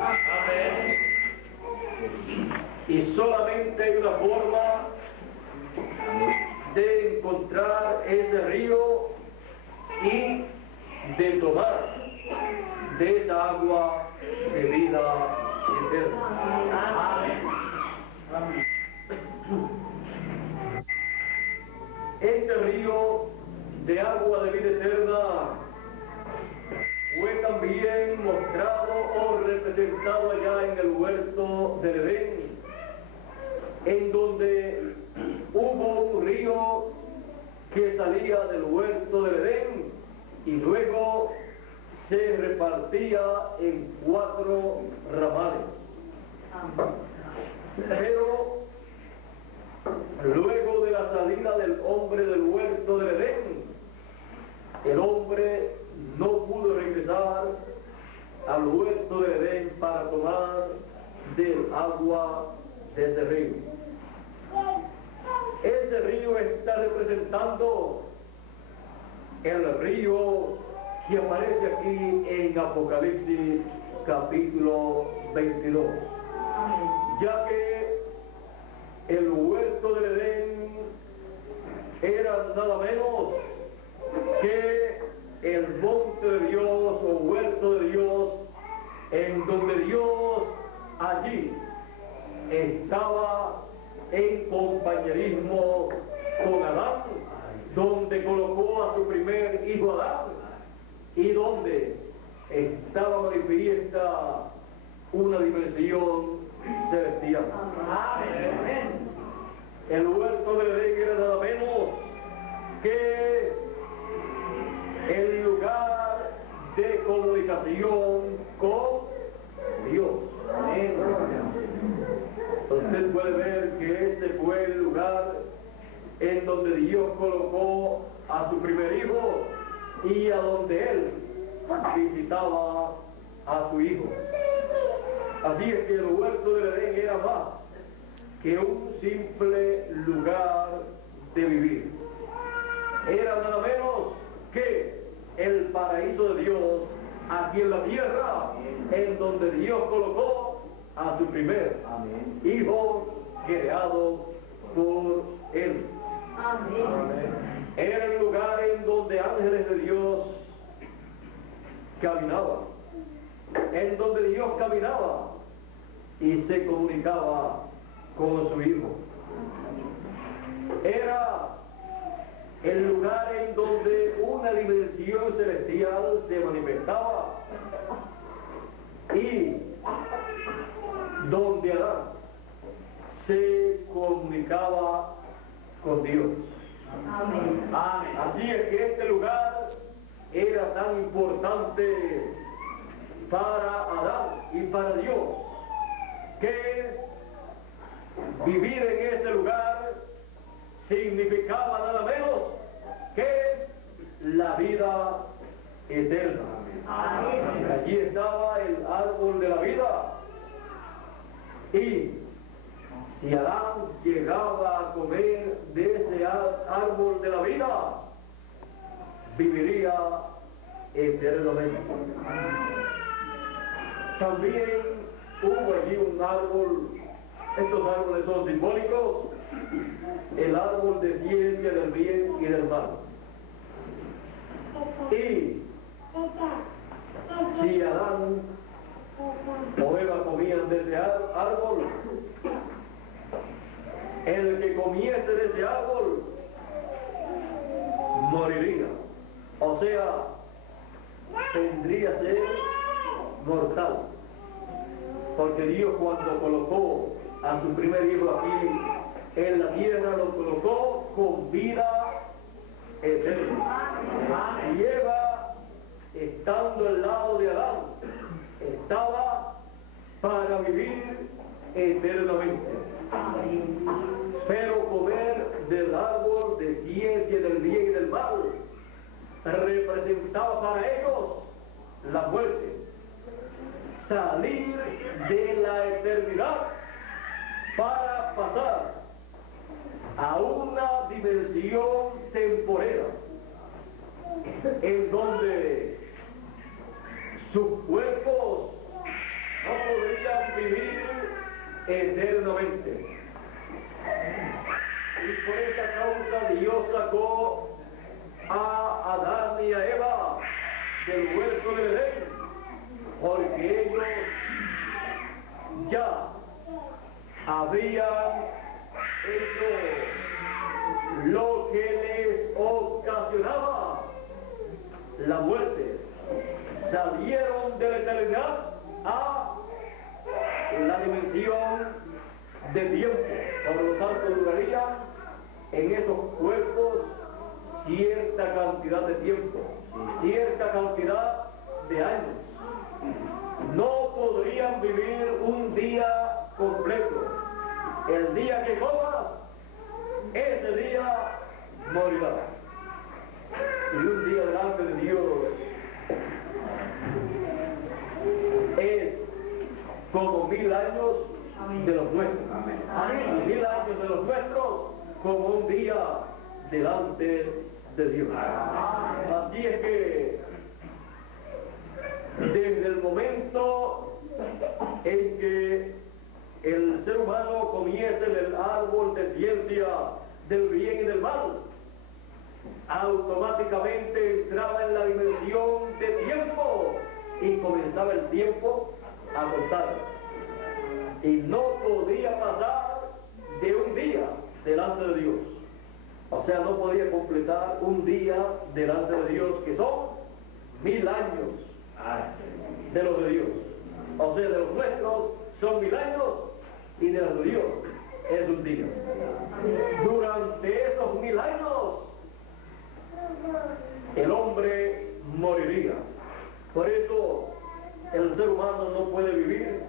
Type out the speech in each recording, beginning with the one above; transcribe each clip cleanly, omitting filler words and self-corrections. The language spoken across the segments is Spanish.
Amén. Y solamente hay una forma de encontrar ese río y de tomar de esa agua de vida eterna. Amén. Este río de agua de vida eterna fue también mostrado o representado allá en el huerto del Edén, en donde hubo un río que salía del huerto del Edén y luego se repartía en 4 ramales. Pero luego de la salida del hombre del huerto del Edén, el hombre no pudo regresar al huerto del Edén para tomar del agua de ese río. Ese río está representando el río que aparece aquí en Apocalipsis capítulo 22, ya que el huerto del Edén era nada menos que el monte de Dios o huerto de Dios, en donde Dios allí estaba en compañerismo con Adán, donde colocó a su primer hijo Adán y donde estaba manifiesta una dimensión celestial. Amén. El huerto de Edén era nada menos que el lugar de comunicación con Dios. Amén. Usted puede ver que este fue el lugar en donde Dios colocó a su primer hijo y a donde él visitaba a su hijo. Así es que el huerto del Edén era más que un simple lugar de vivir. Era nada menos que el paraíso de Dios aquí en la tierra, en donde Dios colocó a su primer hijo creado por él. Amén. Era el lugar en donde ángeles de Dios caminaban, en donde Dios caminaba y se comunicaba con su hijo. Era el lugar en donde una dimensión celestial se manifestaba y donde Adán se comunicaba con Dios. Amén. Amén. Así es que este lugar era tan importante para Adán y para Dios, que vivir en ese lugar significaba nada menos que la vida eterna. Amén. Allí estaba el árbol de la vida, y si Adán llegaba a comer de ese árbol de la vida, viviría eternamente. También hubo allí un árbol, estos árboles son simbólicos, el árbol de ciencia del bien y del mal. Y si Adán o Eva comían de ese árbol, el que comiese de ese árbol moriría, o sea, tendría que ser mortal, porque Dios, cuando colocó a su primer hijo aquí en la tierra, lo colocó con vida eterna. Y Eva, estando al lado de Adán, estaba para vivir eternamente. Pero comer del árbol de ciencia del bien y del mal representaba para ellos la muerte, salir de la eternidad para pasar a una dimensión temporera en donde sus cuerpos eternamente. Y por esa causa Dios sacó a Adán y a Eva del huerto del Edén, porque ellos ya habían hecho lo que les ocasionaba la muerte. Salieron de la eternidad a la dimensión de tiempo. Por lo tanto, duraría en esos cuerpos cierta cantidad de tiempo, cierta cantidad de años. No podrían vivir un día completo. El día que comas, ese día morirás. Y un día delante de Dios es como 1000 años de los nuestros. Y 1000 años de los nuestros como un día delante de Dios. Así es que desde el momento en que el ser humano comiese del árbol de ciencia del bien y del mal, automáticamente entraba en la dimensión de tiempo y comenzaba el tiempo a contar. Y no podía pasar de un día delante de Dios. O sea, no podía completar un día delante de Dios, que son 1000 años de los de Dios. O sea, de los nuestros son 1000 años y de los de Dios es un día. Durante esos 1000 años el hombre moriría. Por eso el ser humano no puede vivir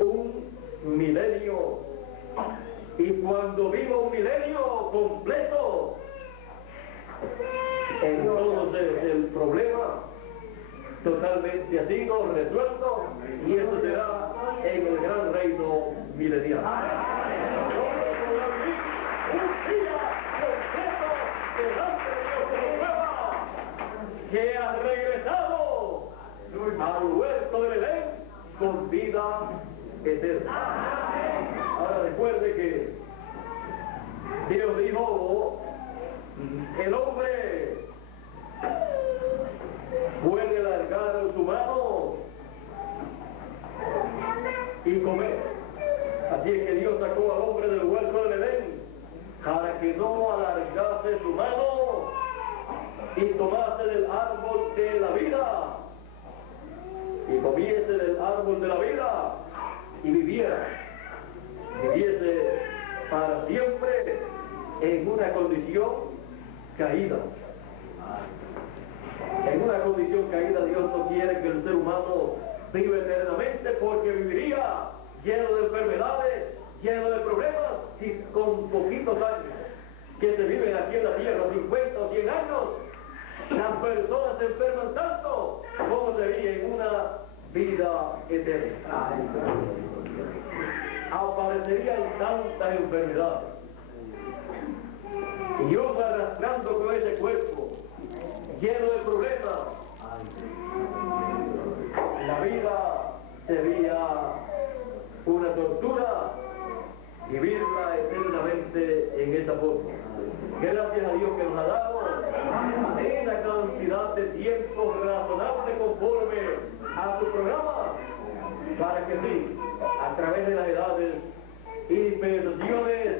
un milenio. Y cuando viva un milenio completo, entonces el problema totalmente ha sido resuelto, y eso será en el gran reino milenial. Que ha regresado al huerto del Edén con vida eterna. Ahora recuerde que Dios dijo, el hombre puede alargar su mano y comer. Así es que Dios sacó al hombre del huerto del Edén para que no alargase su mano y tomase del árbol de la vida, y comiese del árbol de la vida y viviese para siempre en una condición caída. En una condición caída. Dios no quiere que el ser humano viva eternamente, porque viviría lleno de enfermedades, lleno de problemas, y con poquitos años que se viven aquí en la tierra, 50 o 100 años, las personas se enferman tanto como sería en una vida eterna. Aparecerían tantas enfermedades, y yo arrastrando con ese cuerpo lleno de problemas, la vida sería una tortura, vivirla eternamente en esta forma. Gracias a Dios que nos ha dado una cantidad de tiempo razonable conforme a su programa, para que sí, a través de las edades y dispensaciones,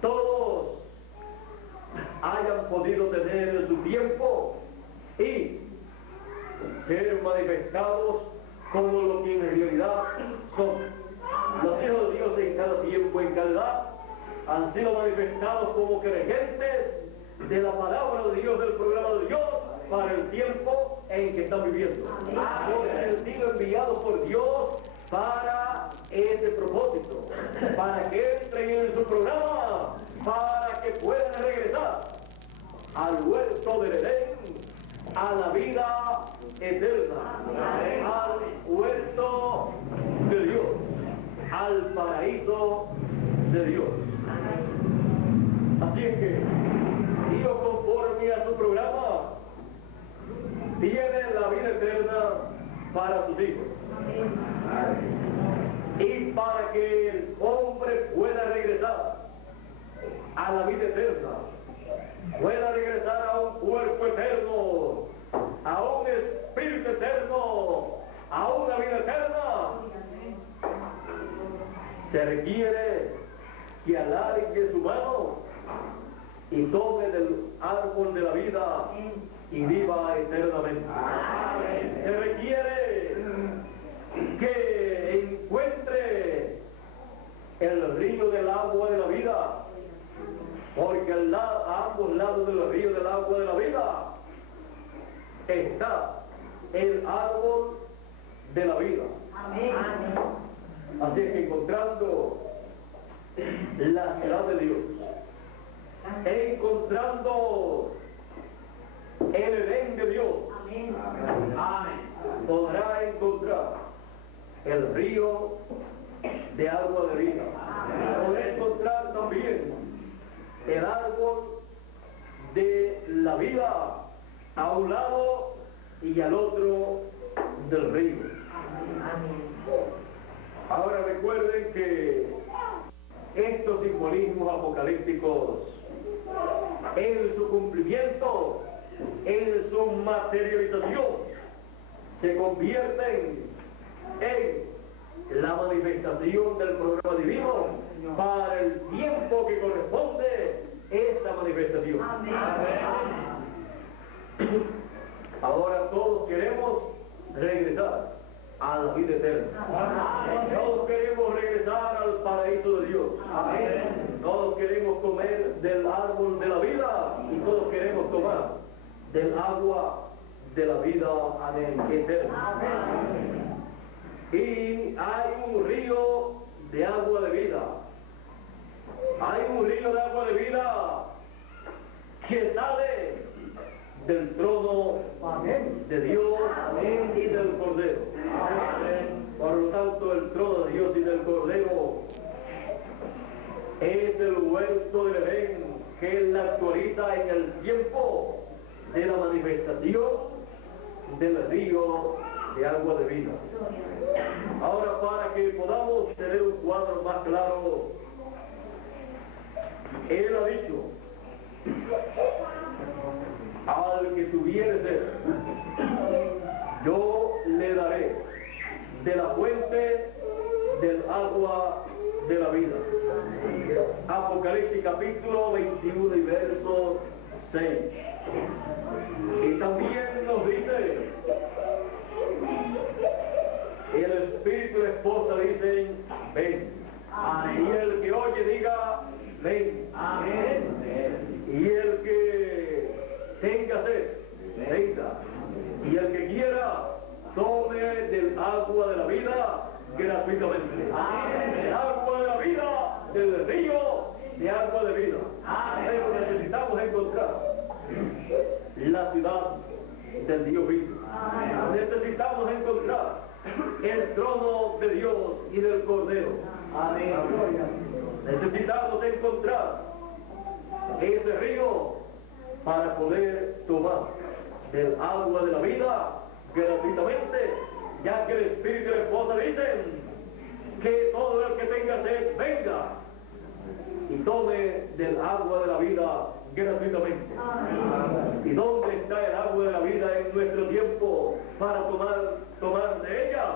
todos hayan podido tener su tiempo y ser manifestados como lo que en realidad son. Los hijos de Dios en cada tiempo, en cada edad, han sido manifestados como creyentes de la palabra de Dios, del programa de Dios, para el tiempo en que están viviendo. Porque han sido enviados por Dios para ese propósito, para que entren en su programa, para que puedan regresar al huerto del Edén, a la vida eterna, al huerto de Dios, al paraíso de Dios. Así es que Dios, conforme a su programa, tiene la vida eterna para sus hijos. se requiere que alargue su mano y tome del árbol de la vida y viva eternamente. Se requiere que encuentre el río del agua de la vida, porque a ambos lados del río del agua de la vida está el árbol de la vida. Así es que encontrando la ciudad de Dios, encontrando el Edén de Dios, podrá encontrar el río de agua de vida. Podrá encontrar también el árbol de la vida a un lado y al otro del río. Ahora recuerden que estos simbolismos apocalípticos, en su cumplimiento, en su materialización, se convierten en la manifestación del programa divino para el tiempo que corresponde esta manifestación. Ahora todos queremos regresar a la vida eterna. Todos queremos regresar al paraíso de Dios. Todos queremos comer del árbol de la vida y todos queremos tomar del agua de la vida eterna. Y hay un río de agua de vida. Hay un río de agua de vida que sale del trono de Dios y del Cordero. Por lo tanto, el trono de Dios y del Cordero es el huerto del Edén que él actualiza en el tiempo de la manifestación del río de agua de vida. Ahora, para que podamos tener un cuadro más claro, él ha dicho: al que tuviere sed, yo le daré de la fuente del agua de la vida. Apocalipsis capítulo 21 y verso 6. Y también nos dice, el espíritu y la esposa dicen, ven. Y el que oye diga, ven. Y el que tenga sed, venga. Y el que quiera, tome del agua de la vida gratuitamente. El agua de la vida, del río de agua de vida. Pero necesitamos encontrar la ciudad del Dios vivo. Necesitamos encontrar el trono de Dios y del Cordero. Necesitamos encontrar ese río para poder tomar del agua de la vida gratuitamente, ya que el Espíritu y la esposa dicen que todo el que tenga sed venga y tome del agua de la vida gratuitamente. ¿Y dónde está el agua de la vida en nuestro tiempo para tomar de ella?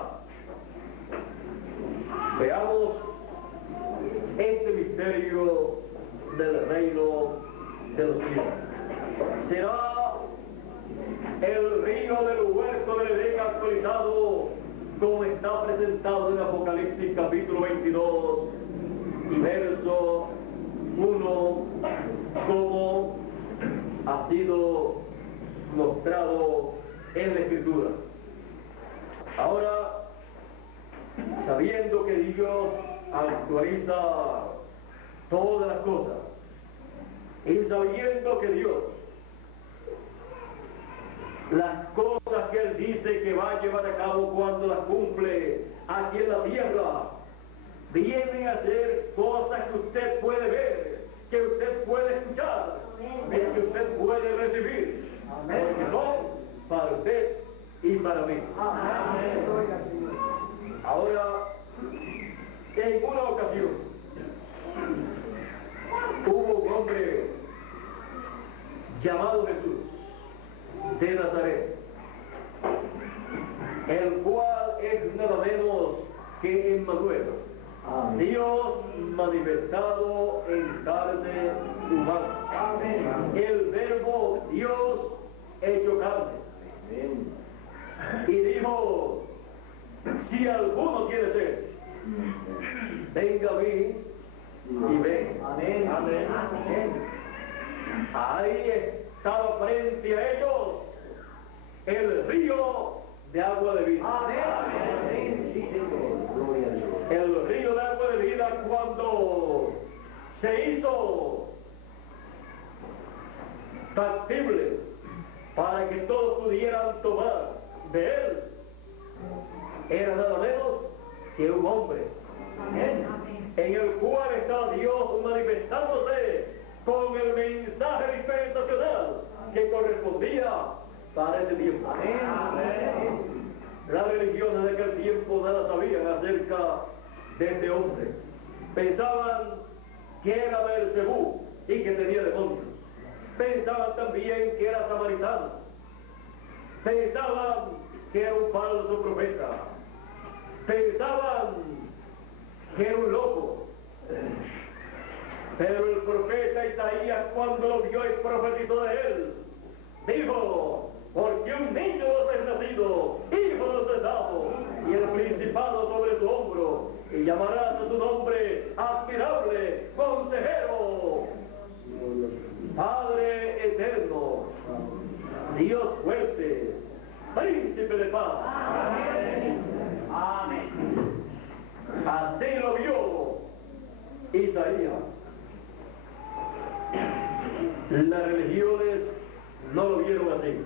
Veamos este misterio del reino de los cielos. Será el río del huerto del Edén actualizado, como está presentado en Apocalipsis capítulo 22 y verso 1, como ha sido mostrado en la Escritura. Ahora, sabiendo que Dios actualiza todas las cosas, y sabiendo que Dios, las cosas que Él dice que va a llevar a cabo cuando las cumple aquí en la tierra, vienen a ser cosas que usted puede ver, que usted puede escuchar, y que usted puede recibir, porque son para usted y para mí. Ahora, en una ocasión, hubo un hombre llamado Jesús de Nazaret, el cual es nada menos que Emmanuel, Amén. Dios manifestado en carne humana. Amén. El verbo Dios hecho carne. Amén. Y dijo, si alguno tiene sed, venga a mí y ven. Amén. Amén. Ahí estaba frente a ellos el río de agua de vida. Amén. Sí, Señor. Gloria a Dios. El río de agua de vida cuando se hizo factible para que todos pudieran tomar de él, era nada menos que un hombre, en el cual estaba Dios manifestándose con el mensaje dispensacional que correspondía para ese tiempo. Las religiones de aquel tiempo nada sabían acerca de este hombre. Pensaban que era Beelzebú y que tenía demonios. Pensaban también que era samaritano. Pensaban que era un falso profeta. Pensaban que era un loco. Pero el profeta Isaías, cuando lo vio y profetizó de él, dijo, porque un niño nos es nacido, hijo nos es dado, y el principado sobre su hombro, y llamarás a su nombre admirable, consejero, Padre eterno, Dios fuerte, príncipe de paz. Amén. Así lo vio Isaías. Las religiones no lo vieron así.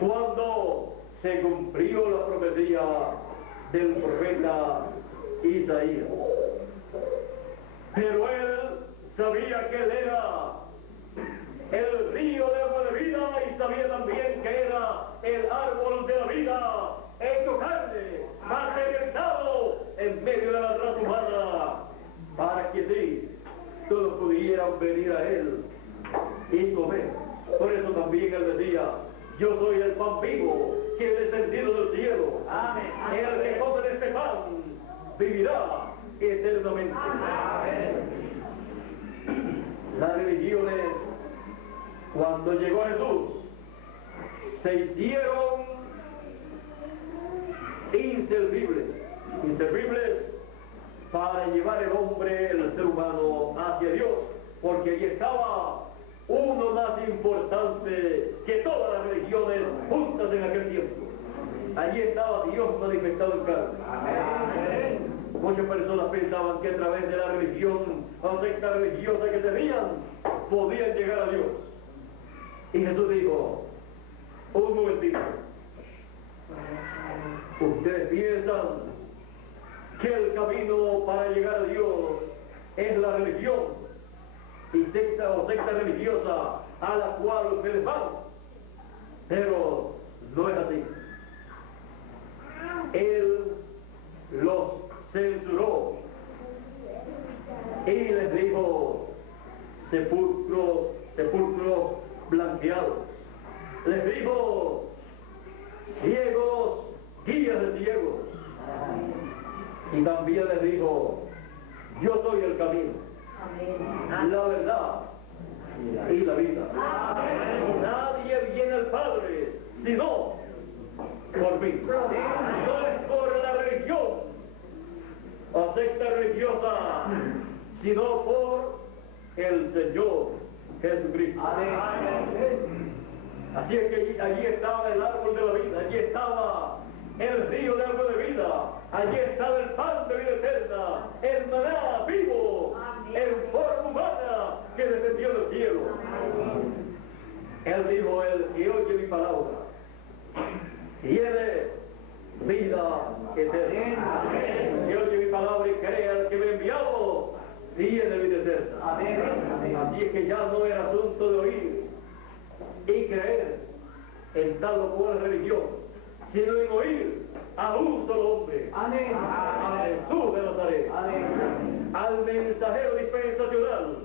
Cuando se cumplió la profecía del profeta Isaías. Pero él sabía que él era el río de agua de vida y sabía también que era el árbol de la vida hecho carne, materializado en medio de la raza humana, para que sí, todos pudieran venir a él y comer. Por eso también él decía, yo soy el pan vivo que he descendido del cielo. Amén. El que come de este pan vivirá eternamente. Amén. Las religiones, cuando llegó Jesús, se hicieron inservibles para llevar el hombre, el ser humano, hacia Dios, porque allí estaba uno más importante que todas las religiones juntas en aquel tiempo. Allí estaba Dios manifestado en carne. Amén. Muchas personas pensaban que a través de la religión o secta religiosa que tenían, podían llegar a Dios. Y Jesús dijo, un momentito, ustedes piensan que el camino para llegar a Dios es la religión y secta o secta religiosa a la cual ustedes van, pero no es así. Él los censuró y les dijo sepulcro blanqueado. Les dijo ciegos, guías de ciegos. Y también les dijo, yo soy el camino, la verdad y la vida. Nadie viene al Padre sino por mí. No es por la religión o secta religiosa, sino por el Señor Jesucristo. Así es que allí estaba el árbol de la vida, allí estaba el río de agua de vida, allí estaba el pan de vida eterna, el maná vivo, en forma humana que descendió del cielo. Él dijo, el que oye mi palabra tiene vida eterna. El que oye mi palabra y crea al que me ha enviado tiene vida eterna. Así es que ya no era asunto de oír y creer en tal o cual religión, sino en oír a un solo hombre, a Jesús de Nazaret, al mensajero dispensacional,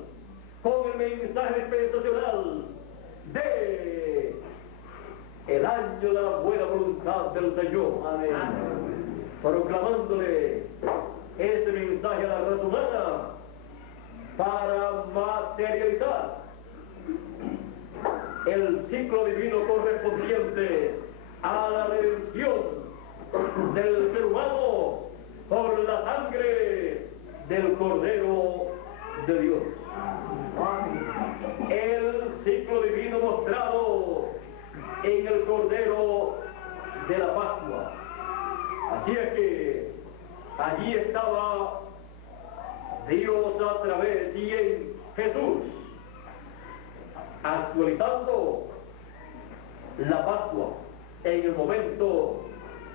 con el mensaje dispensacional de el año de la buena voluntad del Señor, proclamándole ese mensaje a la raza humana para materializar el ciclo divino correspondiente a la redención del ser humano por la sangre del Cordero de Dios. El ciclo divino mostrado en el Cordero de la Pascua. Así es que allí estaba Dios a través y en Jesús, actualizando la Pascua en el momento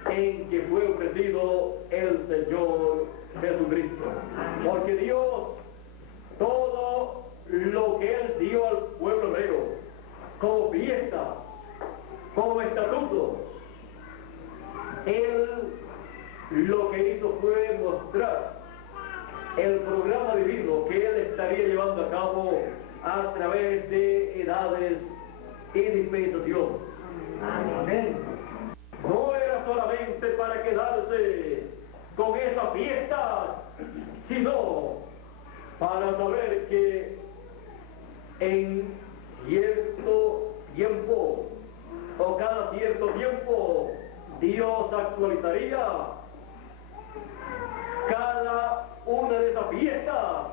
en que fue ofrecido el Señor Jesucristo. Porque Dios, todo lo que Él dio al pueblo hebreo, como fiesta, como estatutos, Él lo que hizo fue mostrar el programa divino que Él estaría llevando a cabo a través de edades y dispensación. Amén. No era solamente para quedarse con esas fiestas, sino para saber que en cierto tiempo o cada cierto tiempo Dios actualizaría cada una de esas fiestas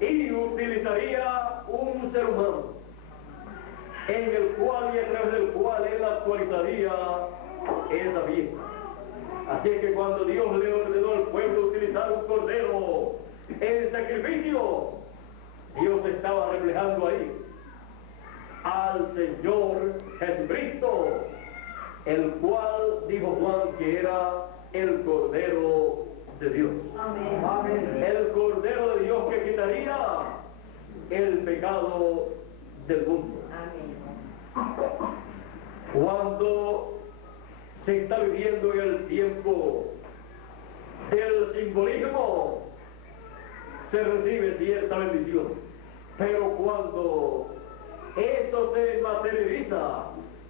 y utilizaría un ser humano en el cual y a través del cual Él actualizaría esa fiesta. Así que cuando Dios le ordenó al pueblo utilizar un cordero en sacrificio, Dios estaba reflejando ahí al Señor Jesucristo, el cual dijo Juan que era el Cordero de Dios. Amén. Amén. El Cordero de Dios que quitaría el pecado del mundo. Amén. Cuando se está viviendo en el tiempo del simbolismo, se recibe cierta bendición. Pero cuando esto se materializa,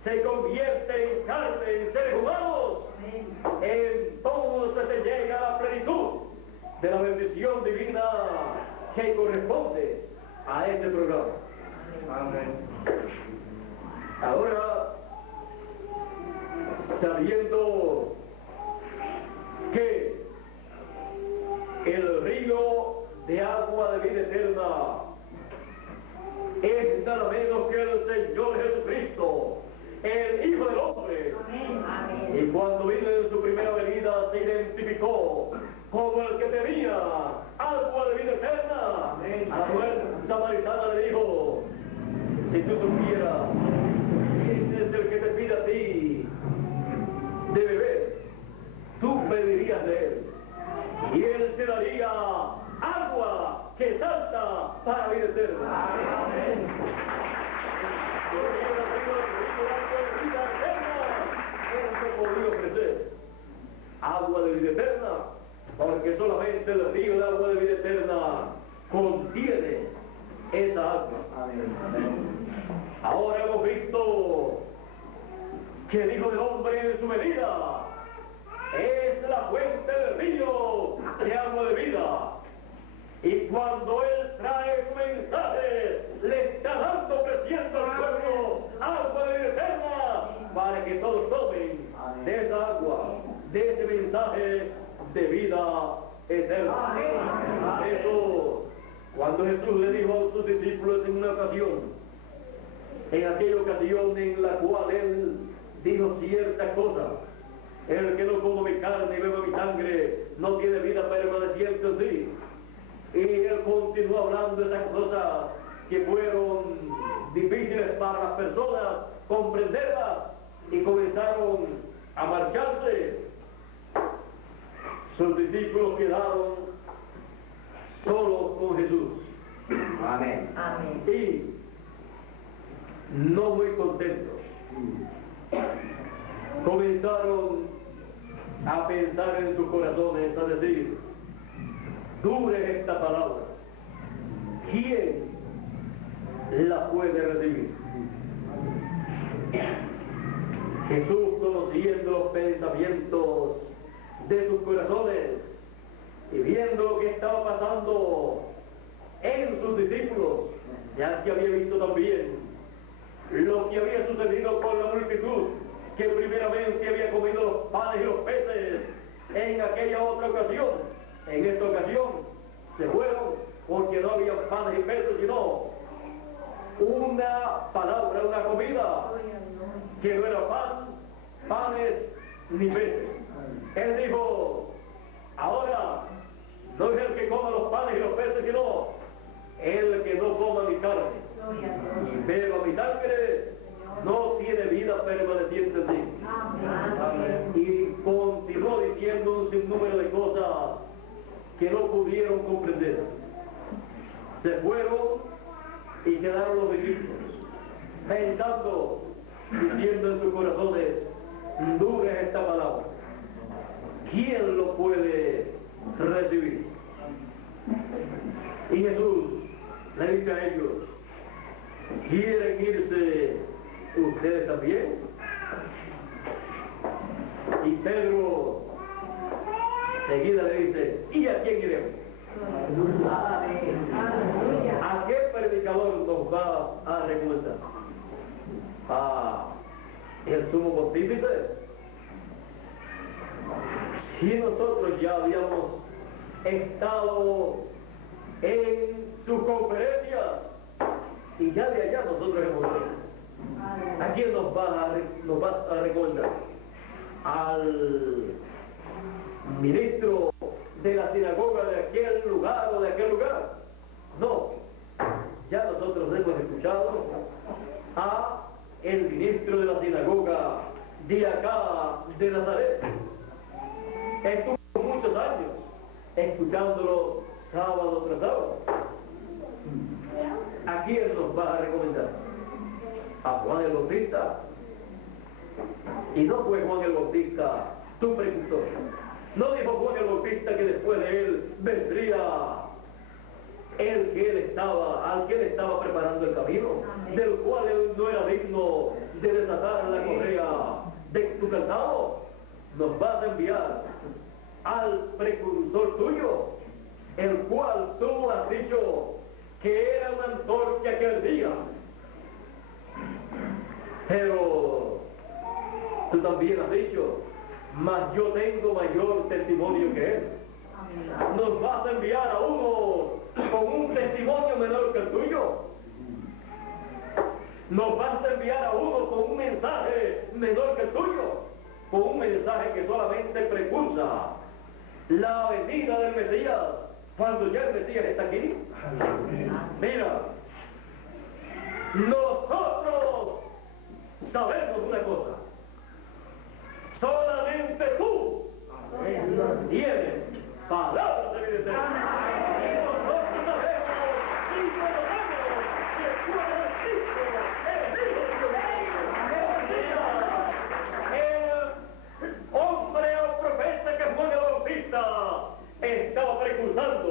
se convierte en carne, en seres humanos, entonces se llega a la plenitud de la bendición divina que corresponde a este programa. Amén. Ahora, sabiendo que el río de agua de vida eterna es nada menos que el Señor Jesucristo, el Hijo del Hombre. Amén. Y cuando vino en su primera venida se identificó como el que tenía agua de vida eterna. Amén. A la mujer samaritana le dijo: si tú supieras quién es el que te pide a ti de beber, tú pedirías de él y él te daría agua que salta para vida eterna. Amén. Podría ofrecer agua de vida eterna, porque solamente el río de agua de vida eterna contiene esa agua. Amén. Ahora hemos visto que el Hijo del Hombre en su medida es la fuente del río de agua de vida. Y cuando Él trae su mensaje, le está dando, ofreciendo al pueblo agua de vida eterna para que todos tomen de esa agua, de ese mensaje de vida eterna. Amén. Eso, cuando Jesús le dijo a sus discípulos en una ocasión, en aquella ocasión en la cual Él dijo ciertas cosas: el que no come mi carne y bebe mi sangre no tiene vida permaneciente en sí. Y Él continuó hablando de esas cosas que fueron difíciles para las personas comprenderlas y comenzaron a marcharse. Sus discípulos quedaron solos con Jesús. Amén. Amén. Y no muy contentos, comenzaron a pensar en sus corazones, a decir: dure esta palabra, ¿quién la puede recibir? Jesús, conociendo los pensamientos de sus corazones, y viendo lo que estaba pasando en sus discípulos, ya que había visto también lo que había sucedido con la multitud, que primeramente había comido los panes y los peces en aquella otra ocasión. En esta ocasión se fueron porque no había panes y peces, sino una palabra, una comida, que no era panes ni peces. Él dijo, ahora no es el que coma los panes y los peces, sino el que no coma mi carne y beba mi sangre, no tiene vida permaneciente en sí. Y continuó diciendo un sinnúmero de cosas que no pudieron comprender. Se fueron y quedaron los discípulos pensando, diciendo en sus corazones, dura es esta palabra, ¿quién lo puede recibir? Y Jesús le dice a ellos, ¿quieren irse ustedes también? Y Pedro seguida le dice, ¿y a quién iremos? ¿A qué predicador nos va a recomendar? ¿A el sumo pontífice? Si nosotros ya habíamos estado en su conferencia y ya de allá nosotros hemos venido, ¿a quién nos va a recomendar? ¿Al ministro de la sinagoga de aquel lugar o de aquel lugar? No, ya nosotros hemos escuchado a el ministro de la sinagoga de acá de Nazaret. Estuvo muchos años escuchándolo sábado tras sábado. ¿A quién nos va a recomendar? A Juan el Bautista. Y no fue Juan el Bautista tu precursor. No dijo Juan el Bautista que después de él vendría al que él estaba preparando el camino, del cual él no era digno de desatar la correa de tu calzado. Nos vas a enviar al precursor tuyo, el cual tú has dicho que era una antorcha que ardía. Pero tú también has dicho, mas yo tengo mayor testimonio que él. Nos vas a enviar a uno con un testimonio menor que el tuyo. Nos vas a enviar a uno con un mensaje menor que el tuyo, con un mensaje que solamente precursa la venida del Mesías, cuando ya el Mesías está aquí. Mira, nosotros sabemos una cosa, solamente tú tienes palabras de evidencia. Y nosotros sabemos y conocemos que tú eres Cristo, el Hijo de Dios. El hombre o profeta que Juan el Bautista estaba precursando,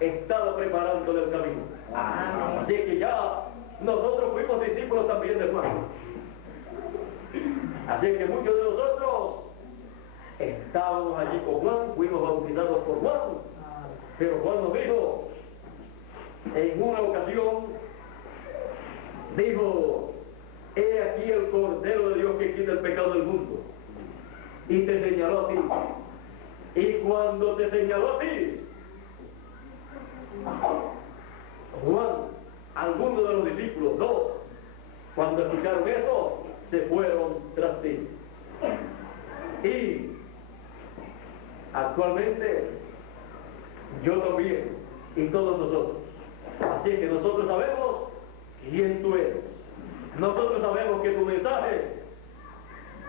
estaba preparándole el camino. Así que ya nosotros fuimos discípulos también de Juan. Así que muchos de nosotros estábamos allí con Juan, fuimos bautizados por Juan, pero Juan nos dijo, en una ocasión, dijo, he aquí el Cordero de Dios que quita el pecado del mundo, y te señaló a ti. Y cuando te señaló a ti, Juan, algunos de los discípulos, dos, cuando escucharon eso, se fueron tras ti. Y actualmente yo también y todos nosotros. Así que nosotros sabemos quién tú eres. Nosotros sabemos que tu mensaje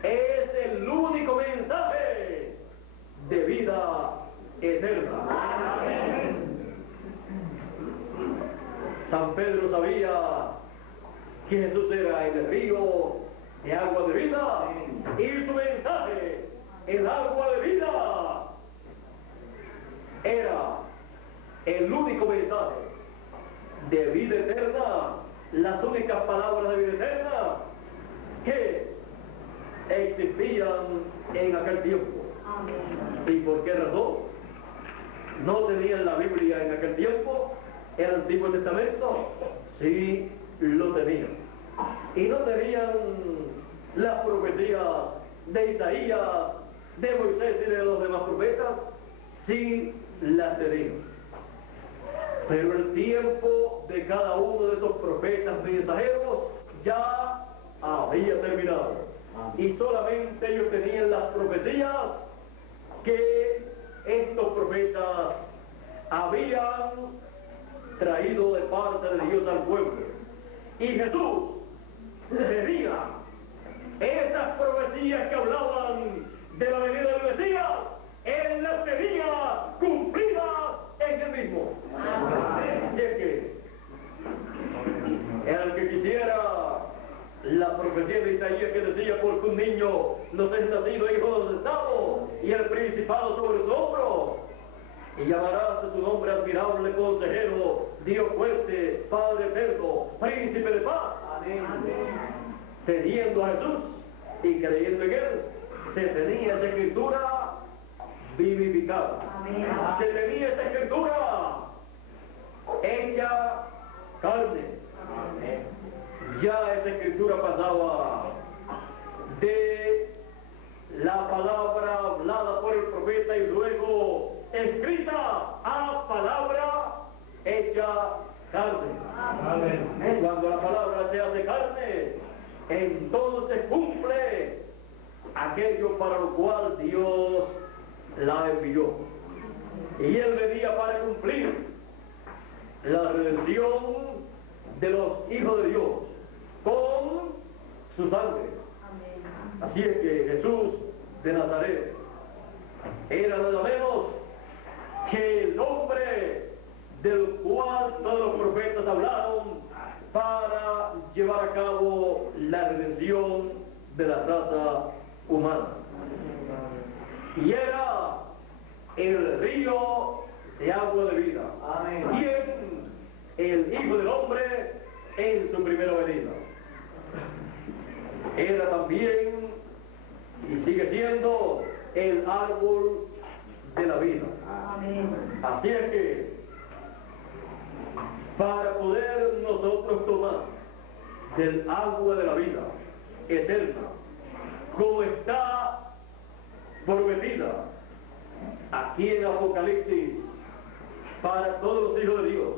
es el único mensaje de vida eterna. San Pedro sabía que Jesús era el río de agua de vida, y su mensaje, el agua de vida, era el único mensaje de vida eterna, las únicas palabras de vida eterna que existían en aquel tiempo. ¿Y por qué razón? no tenían la Biblia en aquel tiempo, el Antiguo Testamento, sí lo tenían. Y no tenían las profecías de Isaías, de Moisés y de los demás profetas, sí las tenían. Pero el tiempo de cada uno de esos profetas mensajeros ya había terminado. Y solamente ellos tenían las profecías que estos profetas habían traído de parte de Dios al pueblo. Y Jesús tenía esas profecías que hablaban de la venida del Mesías, él las tenía cumplidas en él mismo. Así es que el que quisiera la profecía de Isaías que decía, porque un niño nos es nacido, hijo del Estado, y el principado sobre su hombro, y llamarás a su nombre admirable, consejero, Dios fuerte, Padre eterno, príncipe de paz. Amén. Teniendo a Jesús y creyendo en él, se tenía esa escritura vivificada. Amén. Se tenía esa escritura hecha carne. Amén. Ya esa escritura pasaba de la palabra hablada por el profeta y luego escrita a palabra hecha carne. Amén. Cuando la palabra se hace carne, entonces cumple aquello para lo cual Dios la envió. Y él venía para cumplir la redención de los hijos de Dios con su sangre. Amén. Así es que Jesús de Nazaret era nada menos que el hombre del cual todos los profetas hablaron para llevar a cabo la redención de la raza humana. Y era el río de agua de vida. Amén. Quien el Hijo del Hombre en su primera venida. Era también y sigue siendo el árbol de la vida. Amén. Así es que para poder nosotros tomar del agua de la vida eterna, como está prometida aquí en Apocalipsis, para todos los hijos de Dios,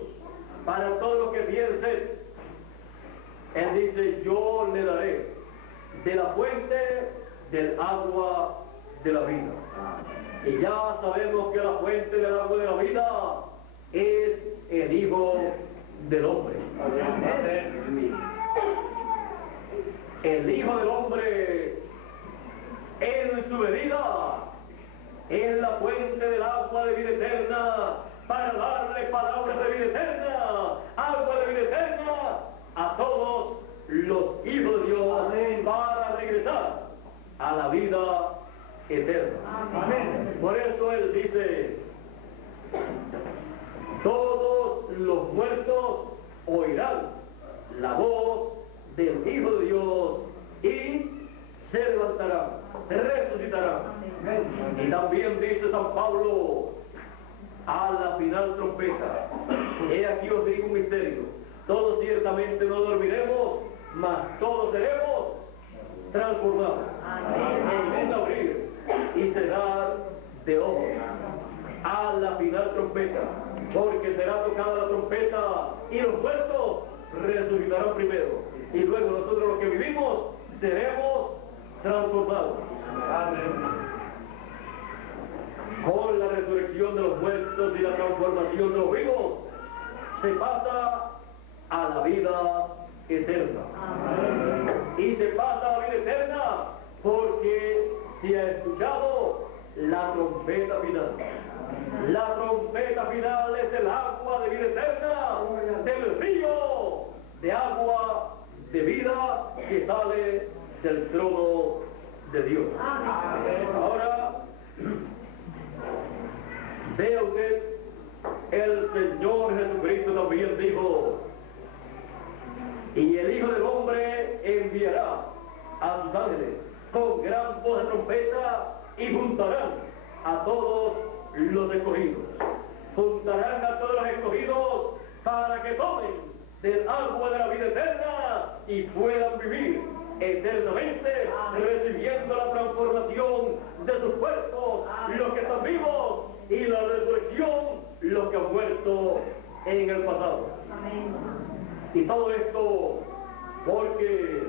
para todos los que tienen sed, él dice, yo le daré de la fuente del agua de la vida. Y ya sabemos que la fuente del agua de la vida es el Hijo del Hombre. El Hijo del Hombre en su venida es la fuente del agua de vida eterna para darle palabras de vida eterna, agua de vida eterna a todos los hijos de Dios. Amén. Para regresar a la vida eterna. Amén. Por eso él dice, todos los muertos oirán la voz del Hijo de Dios y se levantarán, resucitarán. Amén. Y también dice San Pablo, a la final trompeta, he aquí os digo un misterio, todos ciertamente no dormiremos, mas todos seremos transformados. Amén. En un abrir y cerrar de ojos, a la final trompeta, porque será tocada la trompeta y los muertos resucitarán primero, y luego nosotros los que vivimos seremos transformados. Amén. Con la resurrección de los muertos y la transformación de los vivos, se pasa a la vida eterna. Amén. Y se pasa a la vida eterna porque se ha escuchado la trompeta final. La trompeta final es el agua de vida eterna, del río de agua de vida que sale del trono de Dios. Amén. Ahora, vea usted, el Señor Jesucristo también dijo, y el Hijo del Hombre enviará a sus ángeles con gran voz de trompeta y juntarán a todos los escogidos juntarán a todos los escogidos para que tomen del agua de la vida eterna y puedan vivir eternamente, recibiendo la transformación de sus cuerpos, los que están vivos, y la resurrección, los que han muerto en el pasado. Y todo esto porque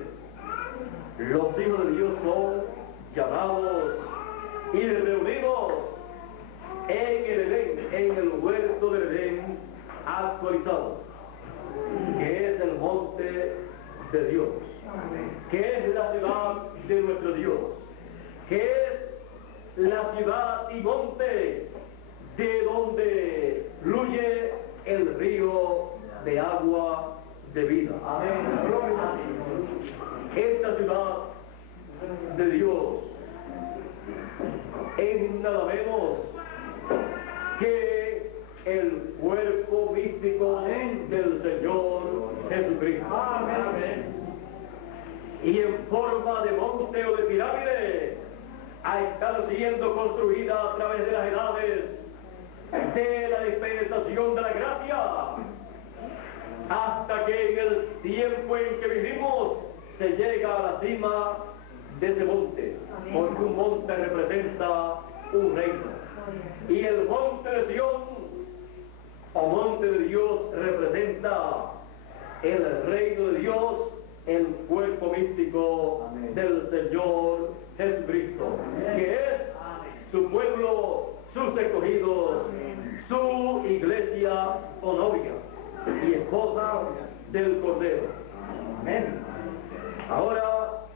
los hijos de Dios son llamados y reunidos en el Edén, en el huerto del Edén actualizado, que es el monte de Dios, que es la ciudad de nuestro Dios, que es la ciudad y monte de donde fluye el río de agua de vida. Esta ciudad de Dios es nada menos que el cuerpo místico del Señor Jesucristo. Y en forma de monte o de pirámide ha estado siendo construida a través de las edades de la dispensación de la gracia, hasta que en el tiempo en que vivimos se llega a la cima de ese monte, porque un monte representa un reino, y el monte de Sion o monte de Dios representa el reino de Dios, el cuerpo místico del Señor Jesucristo, que es su pueblo, sus escogidos, su iglesia o novia y esposa del Cordero. Amén. Ahora,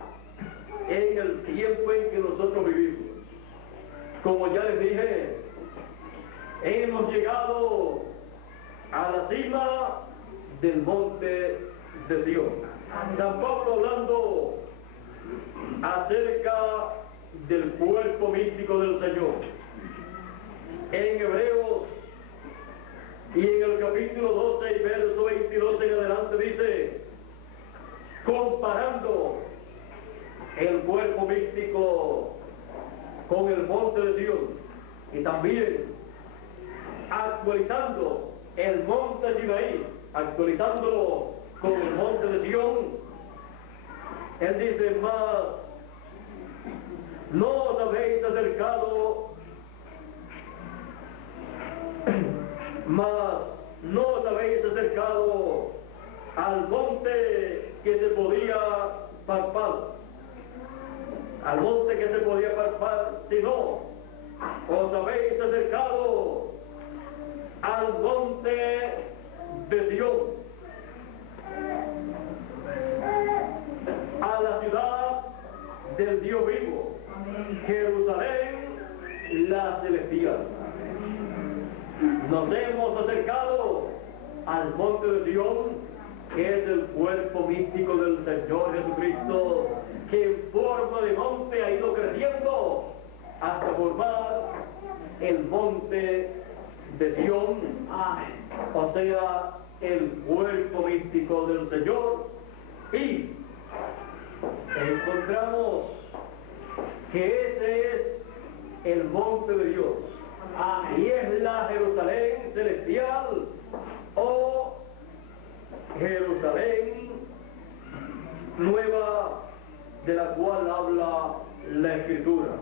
en el tiempo en que nosotros vivimos, como ya les dije, hemos llegado a la cima del monte de Dios. San Pablo hablando acerca del cuerpo místico del Señor. En Hebreos y en el capítulo 12 y verso 22 en adelante dice, comparando el cuerpo místico con el monte de Dios, y también actualizando el monte de Sinaí, actualizándolo con el monte de Sion, él dice, más no os habéis acercado, al monte que se podía palpar, al monte que se podía palpar, sino os habéis acercado al monte de Dios, a la ciudad del Dios vivo, Jerusalén, la celestial. Nos hemos acercado al monte de Sion, que es el cuerpo místico del Señor Jesucristo, que en forma de monte ha ido creciendo hasta formar el monte de Sion, o sea, el cuerpo místico del Señor, y encontramos que ese es el monte de Dios, y es la Jerusalén celestial o Jerusalén nueva, de la cual habla la Escritura.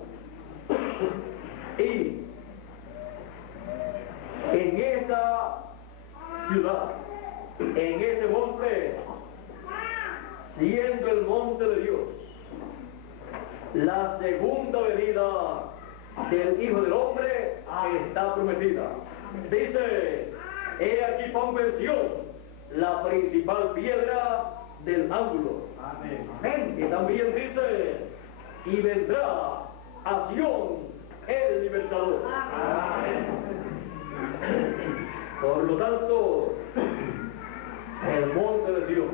Y en esa ciudad, en ese monte, siendo el monte de Dios, la segunda venida del Hijo del Hombre está prometida. Dice, he aquí pongo en Sion la principal piedra del ángulo. Amén. Y también dice, y vendrá a Sion el libertador. Amén. Por lo tanto, el monte de Dios,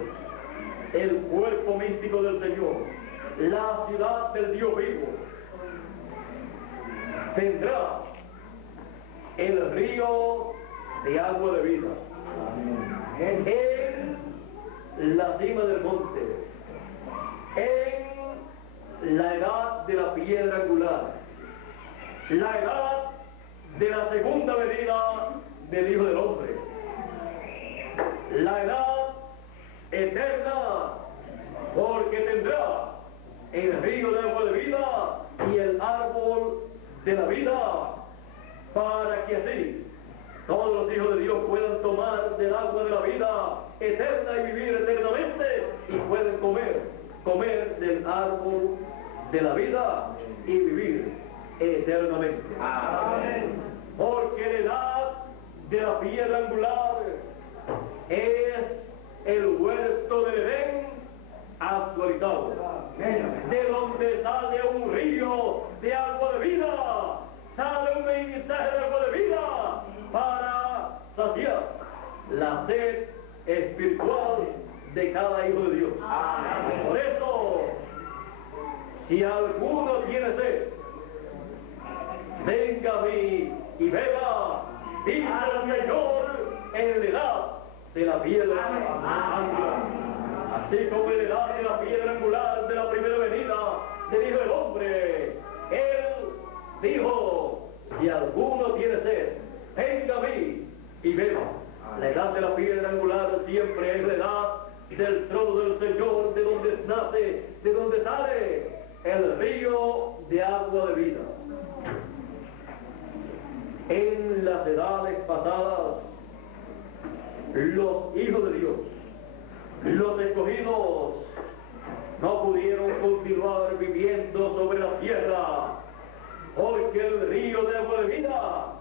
el cuerpo místico del Señor, la ciudad del Dios vivo, tendrá el río de agua de vida en la cima del monte, en la edad de la piedra angular, la edad de la segunda venida del Hijo del Hombre. La edad eterna, porque tendrá el río de agua de vida y el árbol de la vida, para que así todos los hijos de Dios puedan tomar del agua de la vida eterna y vivir eternamente, y pueden comer del árbol de la vida y vivir eternamente. Amén. Porque la edad de la piedra angular es el huerto del Edén actualizado, de donde sale un río de agua de vida, sale un mensaje de agua de vida para saciar la sed espiritual de cada hijo de Dios. Por eso, si alguno tiene sed, venga a mí y beba, dice el Señor, en la edad de la piedra angular. Así como en la edad de la piedra angular de la primera venida del Hijo del Hombre, Él dijo, si alguno tiene sed, venga a mí y beba. La edad de la piedra angular siempre es la edad del trono del Señor, de donde nace, de donde sale el río de agua de vida. En las edades pasadas, los hijos de Dios, los escogidos, no pudieron continuar viviendo sobre la tierra, porque el río de agua de vida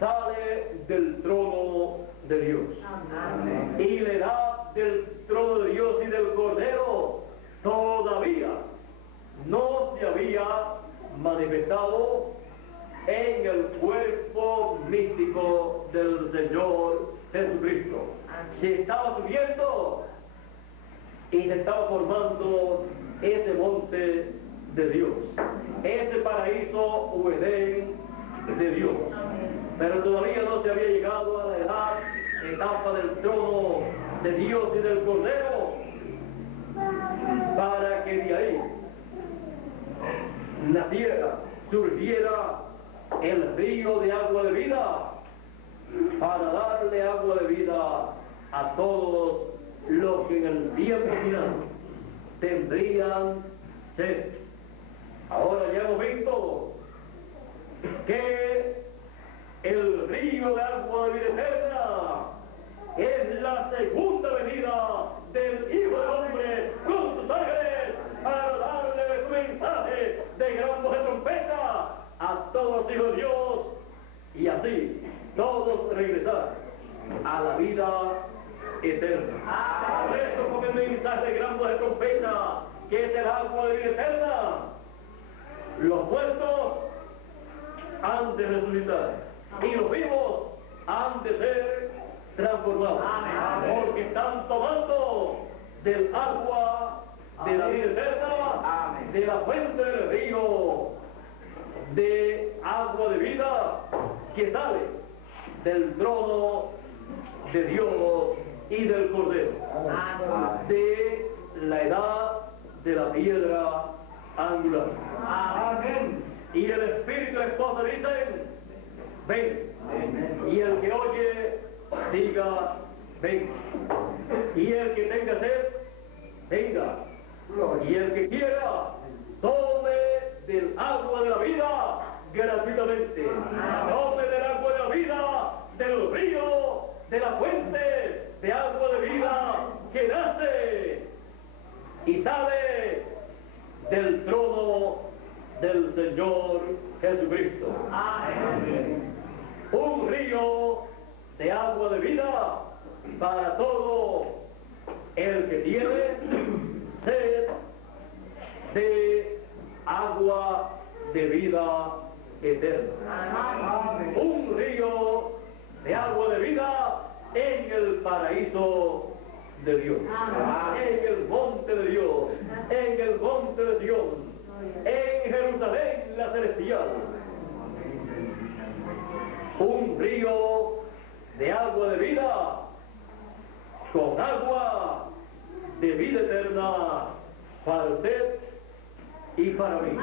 sale del trono de Dios. Amén. Y la edad del trono de Dios y del Cordero todavía no se había manifestado en el cuerpo místico del Señor Jesucristo. Se estaba subiendo y se estaba formando ese monte de Dios, ese paraíso o Edén de Dios. Pero todavía no se había llegado a la etapa del trono de Dios y del Cordero, para que de ahí naciera, surgiera el río de agua de vida, para darle agua de vida a todos los que en el tiempo final tendrían sed. Ahora ya hemos visto que el río de agua de vida eterna es la segunda venida del Hijo del Hombre con sus ángeles, para darle su mensaje de gran voz de trompeta a todos los hijos de Dios, y así todos regresar a la vida eterna. Por eso, con el mensaje de gran voz de trompeta, que es el agua de vida eterna, los muertos han de resucitar y los vivos han de ser transformados. Amén. Porque están tomando del agua de la vida eterna. Amén. De la fuente del río de agua de vida que sale del trono de Dios y del Cordero. Amén. De la edad de la piedra angular. Amén. Y el Espíritu y la esposa dicen, ven. Amén. Y el que oye, diga, ven. Y el que tenga sed, venga. Y el que quiera, tome del agua de la vida gratuitamente. Tome del agua de la vida, del río, de la fuente de agua de vida que nace y sale del trono del Señor Jesucristo. Amén. Un río de agua de vida para todo el que tiene sed de agua de vida eterna. Un río de agua de vida en el paraíso de Dios, en el monte de Dios, en el monte de Dios, en Jerusalén la celestial. Un río de agua de vida, con agua de vida eterna para usted y para mí.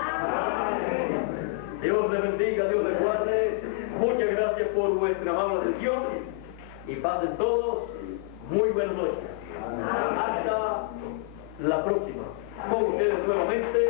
Dios le bendiga, Dios le guarde. Muchas gracias por vuestra amable atención y pasen todos muy buenas noches. Hasta la próxima. Con ustedes nuevamente.